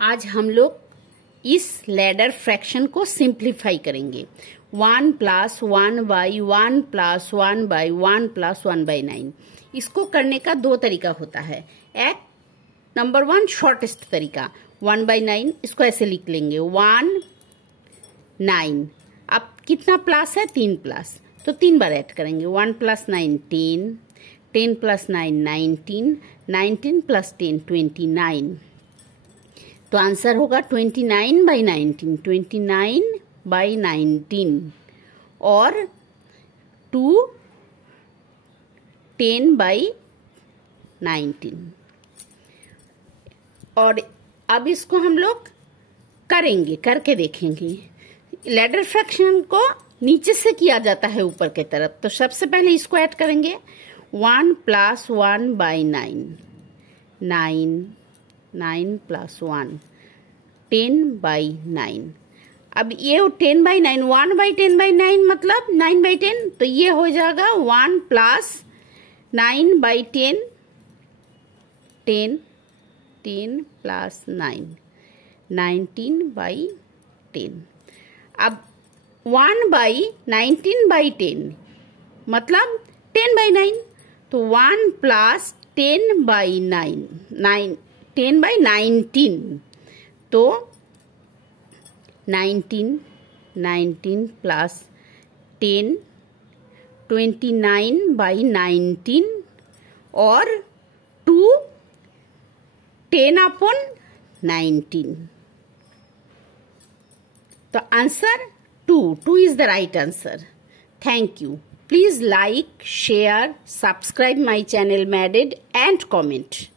आज हम लोग इस लैडर फ्रैक्शन को सिंप्लीफाई करेंगे। 1 + 1/1 + 1/1 + 1/9। इसको करने का दो तरीका होता है। एक नंबर 1 शॉर्टेस्ट तरीका 1/9, इसको ऐसे लिख लेंगे 1 9। अब कितना प्लस है? 3 प्लस, तो 3 बार ऐड करेंगे। 1 + 9 10, 10 + 9 19, 19 + 10 29। तो आंसर होगा 29/19, 29/19 और 2 10/19। और अब इसको हम लोग करके देखेंगे। लैडर फ्रैक्शन को नीचे से किया जाता है ऊपर की तरफ। तो सबसे पहले इसको ऐड करेंगे। 1 + 1/9, 9, 9 + 1 10/9। अब ये 10/9, 1/10/9 मतलब 9/10, तो ये हो जाएगा 1 + 9/10, 10, 10 + 9, 19/10। अब 1/19/10 मतलब 10/9, तो 1 + 10/9, 10/19, तो 19, 19 + 10, 29/19 और 2 10/19। तो answer 2 is the right answer. Thank you. Please like, share, subscribe my channel Madid and comment.